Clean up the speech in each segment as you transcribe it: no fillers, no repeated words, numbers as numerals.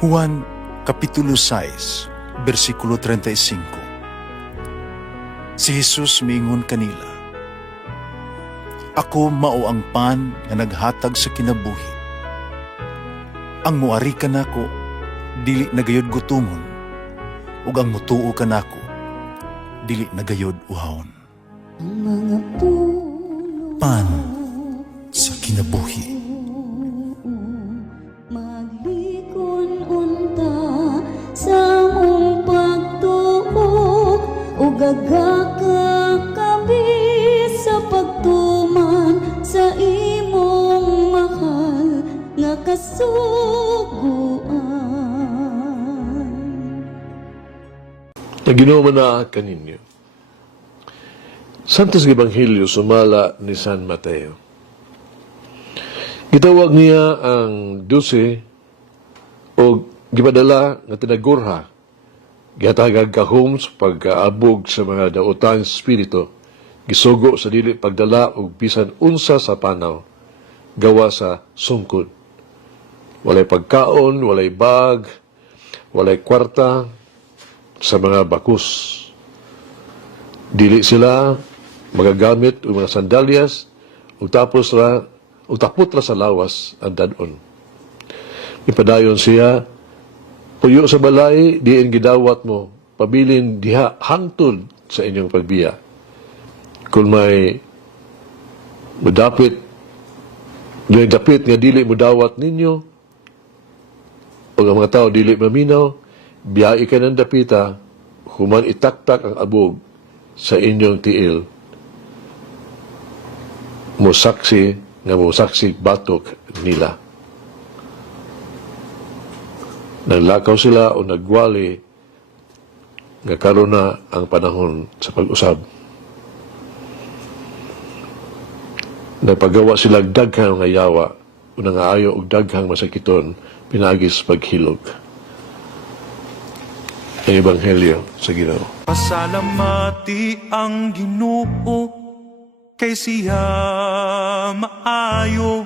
Juan Kapitulo 6, versikulo 35. Si Jesus miingon kanila, "Ako mao ang pan nga naghatag sa kinabuhi. Ang muari kanako dili nagayod gutomon, ug ang mutuo kanako dili nagayod uhawon." Pan sa kinabuhi. Maglikon unta sa mong pagtuo ug gagakabi sa pagtuman sa imong mahal nga kasuguan. Naginoo na kaninyo. Santos Ebanghelyo sumala ni San Mateo. Gitawag niya ang 12 o gipadala nga tinagurha, gihatagag kahom sa pagkaabog sa mga daotang espiritu, gisugo sa dili pagdala og bisan unsa sa panaw, gawa sa sungkod. Walay pagkaon, walay bag, walay kwarta sa mga bakus. Dili sila magagamit og mga sandalyas ug tapos tapot ra sa lawas ang dadon. Ipadayon siya, "Puyo sa balay, diin gidawat mo, pabilin diha hangtod sa inyong pagbiya. Kung may dapit nga dili mo dawat ninyo, o ang mga tao dili maminaw, biyai ka ng dapita, human itaktak ang abog sa inyong tiil. Musaksi batok nila." Naglakaw sila o nagwali nga karon na ang panahon sa pag-usab. Nagpagawa sila daghang nga yawa o nangaayo og daghang masakiton pinagis paghilog. Ang Ebanghelyo sa Ginoo. Pasalamati ang Ginoo kay siya maayo,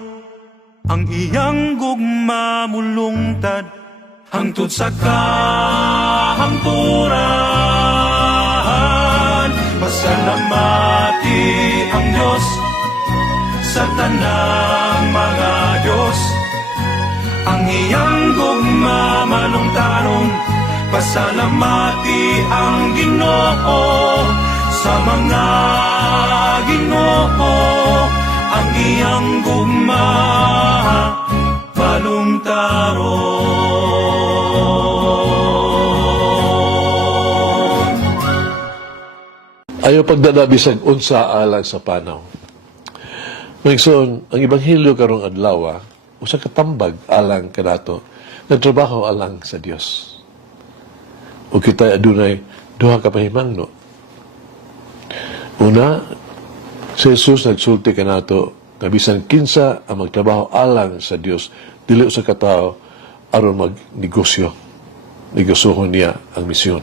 ang iyang gugma mulungtad hangtod sa kahangturan. Pasalamati ang Diyos sa tanang mga Diyos, ang iyang gugma malungtaron. Pasalamati ang Ginoo sa mga Ginoo, ang iyang gugma malungtaron. Ayaw pagdadabisag unsa alang sa panaw. Mayigsoon, ang Ebanghelyo karong adlaw, usa ka tambag alang kanato, nagtrabaho alang sa Dios. O kita adunay duha ka pahimangno. Una, si Jesus nagsulti kanato nga bisan kinsa ang magtrabaho alang sa Dios, dili sa katao aron magnegosyo. Negosyohon niya ang misyon.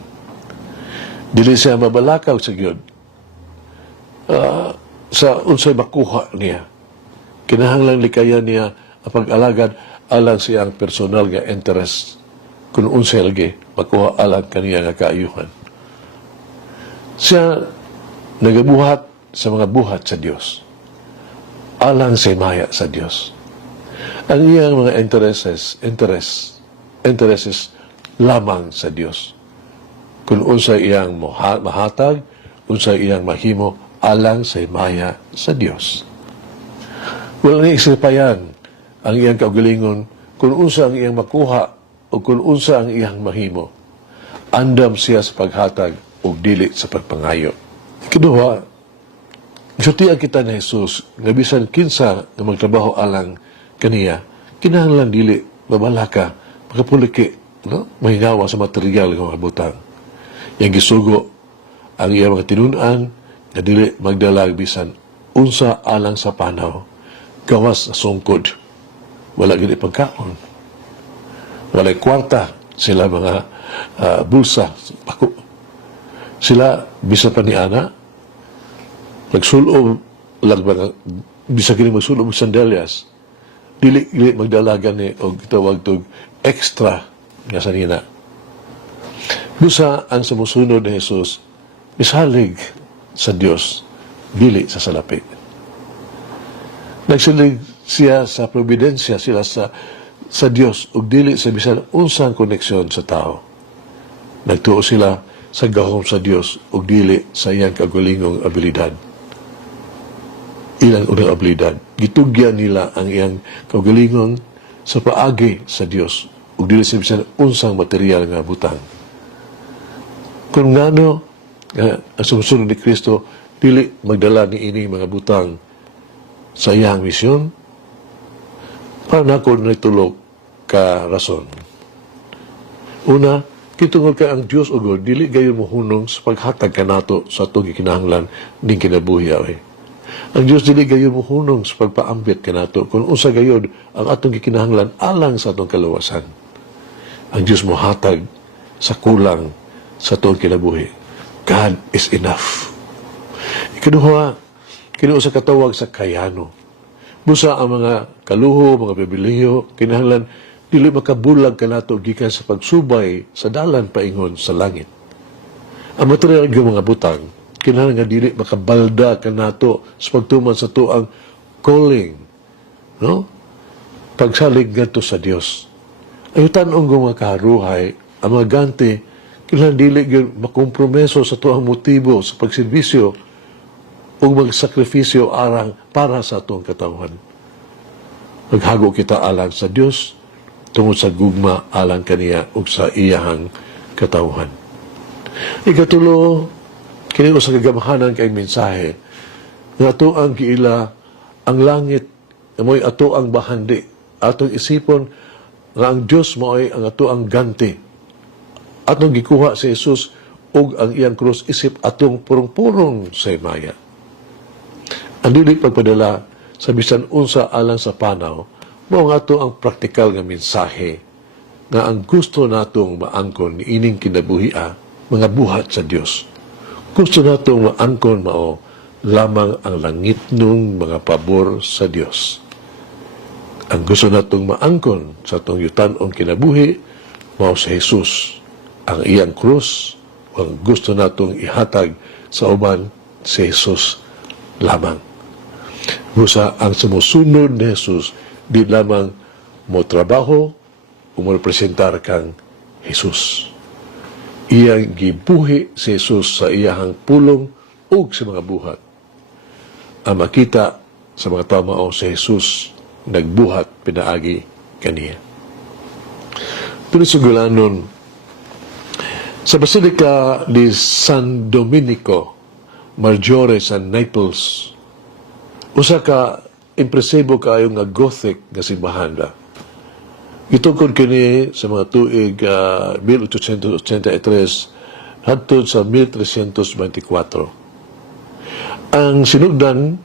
Dili siya mabalakaw sa Gyud sa unsay makuha niya. Kinahanglan likayan niya ang pag-alagad alang siyang personal nga interest kung unsay lagi makuha alang kaniya nga kaayuhan. Siya nagabuhat sa mga buhat sa Dios alang sa maya sa Dios. Ang iyang mga interests lamang sa Dios. Kung unsay iyang mahatag, unsay iyang mahimo alang sa maya sa Dios. Walang isipayan ang iyang kaugalingon kung unsa ang iyang makuha o kung unsa ang iyang mahimo. Andam siya sa paghatag o dili sa pagpangayo. Ikaduha, isutian kita ni Jesus nga bisan kinsa nga magtrabaho alang kaniya, kinahanglan dili babalaka, makapuliki, no? Mahingawa sa material nga mga butang. Yang gisugo ang iyang mga tinunan nga dili magdalag bisan unsa alang sa panaw, gawas sa sungkod. Wala gid pagkaon. Walay kwarta, sila mga bulsa, pako. Sila bisa pa ni ana nagsulob lang mga bisa kini magsulob og sandalyas, dili magdalagan ni og gitawag tog extra nga sanina. Busa ang sumusunod ni Jesus, misalig sa Dios, dili sa salapi. Nagsilig siya sa providensya, sila sa Dios, ug dili sa bisan unsang koneksyon sa tao. Nagtuo sila sa gahom sa Dios, ug dili sa iyang kagulingong abilidad. Ilang unang abilidad, gitugyan nila ang iyang kagalingon sa paagi sa Dios, ug dili sa bisan unsang material nga butang. Kung ngano ang sumusunod ni Kristo, dili magdala ni ini mga butang sa iyang misyon, para na ako natulog ka rason. Una, kitungod ka ang Diyos o God, dili gayon mo hunong sa paghatag ka nato sa itong kinahanglan ning kinabuhi. Ang Diyos dili gayon mo hunong sa pagpaambit ka nato, kung usa gayon ang atong gikinahanglan alang sa atong kaluwasan. Ang Diyos mo hatag sa kulang sa itong kinabuhi. God is enough. Ikaduha, kinuo sa katawag sa kayano. Busa ang mga kaluho, mga bibiliyo, kinahanglan, dili makabulag ka nato gikan sa pagsubay sa dalan paingon sa langit. Ang material ng mga butang, kinahanglan nga dili makabalda ka nato sa pagtuman sa tuang calling, no? Pagsalig ngadto sa Dios. Ayutan ang mga kaharuhay, ang mga ganti, kinahanglan dili gyud makompromiso sa tuang motibo sa pagserbisyo o magsakripisyo arang para sa atong katawhan. Maghago kita alang sa Dios tungod sa gugma alang kaniya ug sa iyahang katawhan. Ikatulo, kini sa kagamahanan kay mensahe nga ato ang giila ang langit moy ato ang bahandi, atong isipon nga ang Dios moy ang ato ang ganti. Atong gikuha si Jesus ug ang iyang krus isip atong purong-purong sa himaya. Ang dili pagpadala sa bisan unsa alang sa panaw, mao nga ato ang praktikal nga mensahe nga ang gusto natong maangkon ni ining kinabuhia, mga buhat sa Dios. Gusto natong maangkon mao lamang ang langitnong mga pabor sa Dios. Ang gusto natong maangkon sa atong yutan-ong kinabuhi mao si Jesus, ang iyang krus, ang gusto natong ihatag sa uban si Jesus lamang. Busa ang sumusunod ni Jesus, di lamang mo trabaho o mo representar kang Jesus. Iyang gibuhi si Jesus sa iyahang pulong o sa mga buhat. Ang makita sa mga tao mao si Jesus nagbuhat pinaagi kaniya. Pinisugulanon, sa Basilica di San Domenico Maggiore sa Naples, usa ka impresibo kaayo nga Gothic nga simbahan. Gitungkod kini sa mga tuig 1883 hangtod sa 1324. Ang sinugdan,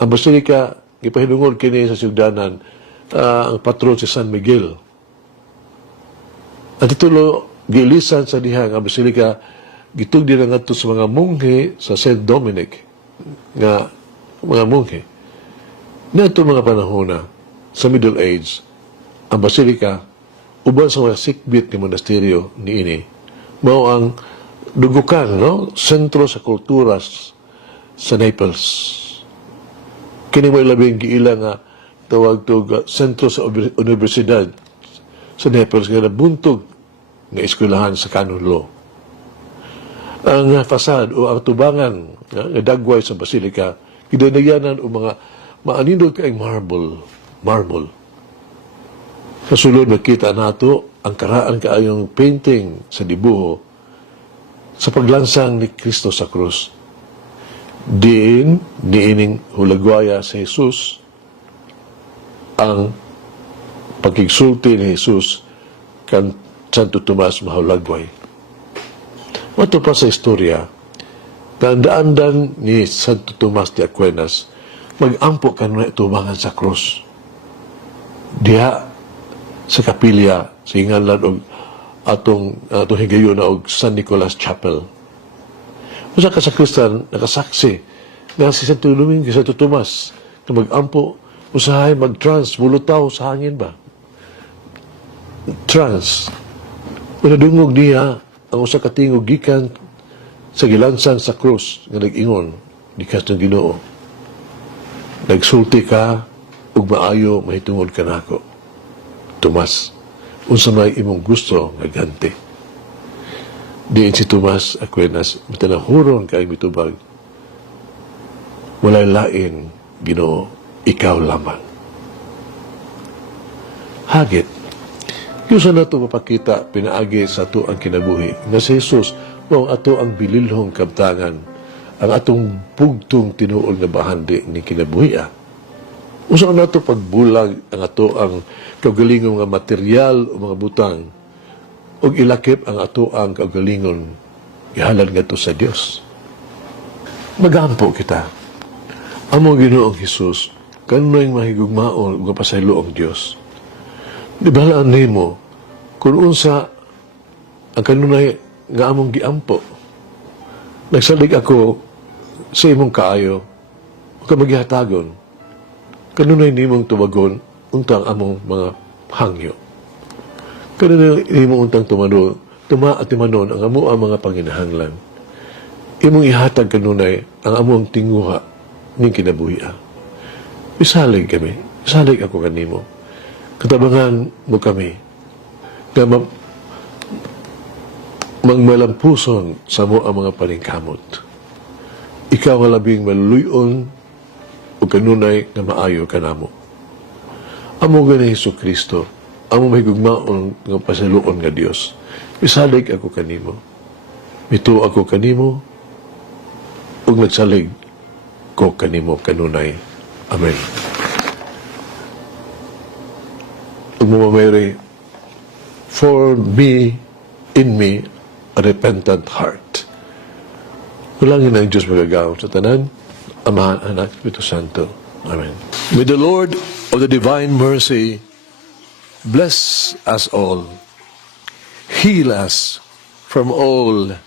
ang Basilica, gipahilungod kini sa sugdanan ang patron si San Miguel. At itulo, giilisan sa dihang ang Basilica, gitugdi na ngadto sa mga munghe sa St. Dominic nga mga munghe. Nato mga panahon na sa Middle Age, ang Basilica, uban sa mga sikbit ni monasteryo ni ini, mao ang dugukan, no? Sentro sa kultura sa Naples. Kini mo labing giila nga tawag to sentro sa universidad sa Naples nga buntog nga eskwelahan sa canon law. Ang fasad o ang tubangan nga dagway sa Basilica, gidanayanan o mga maanindog kay marble. Kasulod nakita nato ang karaan kaayong painting sa dibuho sa paglansang ni Kristo sa krus. Diin niining hulagwaya sa Jesus ang pagkigsulti ni Jesus kan Santo Tomas mahulagway. Mato pa sa istorya, tandaan ni Santo Tomas de Aquinas, mag-ampo ka na itubangan sa krus. Diha sa kapilya, sa ingalan og atong higayon na og San Nicolas Chapel. Usa ka sa Kristan, nakasaksi nga si Santo Domingo, Santo Tomas, na mag-ampo, usahay mag-trans, mulutaw sa hangin ba? Trans. Manadungog niya ang usa ka tingog gikan sa gilansan sa krus nga nag-ingon dikas ng Ginoo. Nagsulti ka ug maayo mahitungod kanako. Tomas, unsa may imong gusto nga ganti? Diin si Tomas Aquinas matanahuron kay mitubag. Walay lain, Ginoo, ikaw lamang. Hagit, yusa na ito mapakita pinaagi sa ato ang kinabuhi nga si Jesus mao ato ang bililhong kabtangan, ang atong bugtong tinuol nga bahandi ni kinabuhi. Usa na ito pagbulag ang ato ang kaugalingong nga material o mga butang ug ilakip ang ato ang kaugalingon ihalad ngadto sa Dios. Magampo kita. Amo Ginoong Hesus kanunay mahigugmaon ug pasaylo ang Dios. Di balaan nimo kung unsa ang kanunay nga among giampo. Nagsalig ako sa imong kaayo o ka maghihatagon. Kanunay nimong tubagon untang among mga hangyo. Kanunay nimong untang tuma at timanon ang amo ang mga panginahanglan. Imong ihatag kanunay ang among tinguha ning kinabuhi. Misalig kami. Misalig ako kanimo. Katabangan mo kami na mangmalampuson sa mo ang mga paningkamot. Ikaw nga labing maluluyon o kanunay na maayo ka namo. Amo gani Hesus Kristo, amo mahigugmaon nga pasaluon nga Dios. Misalig ako kanimo. Mito ako kanimo ug nagsalig ko kanimo kanunay. Amen. Ug mamayri, for me, in me, a repentant heart. Ulangin ang Diyos magagaw sa tanan, Ama, Anak, Espiritu Santo. Amen. May the Lord of the divine mercy bless us all, heal us from all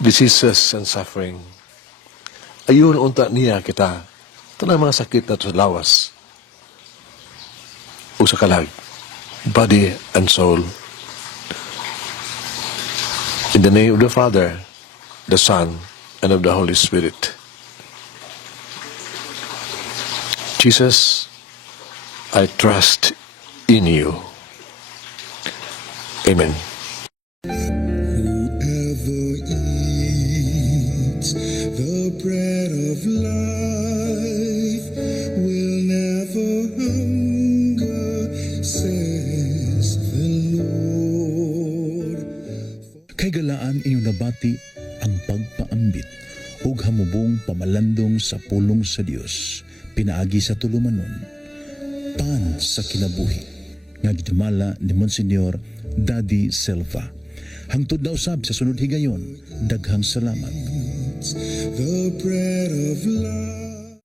diseases and suffering. Ayun unta niya kita, tanang mga sakit na sa lawas, o sa kalag, body and soul. In the name of the Father, the Son, and of the Holy Spirit. Jesus, I trust in you. Amen. Whoever eats the bread of life will never hunger, says the Lord. Kay galaan inyong nabati ang pagpaambit ug hamubong pamalandong sa pulong sa Dios pinaagi sa tulumanon pan sa kinabuhi nga gidumala ni Monsignor Daddy Silva. Hangtod na usab sa sunod higayon, daghang salamat. The bread of life.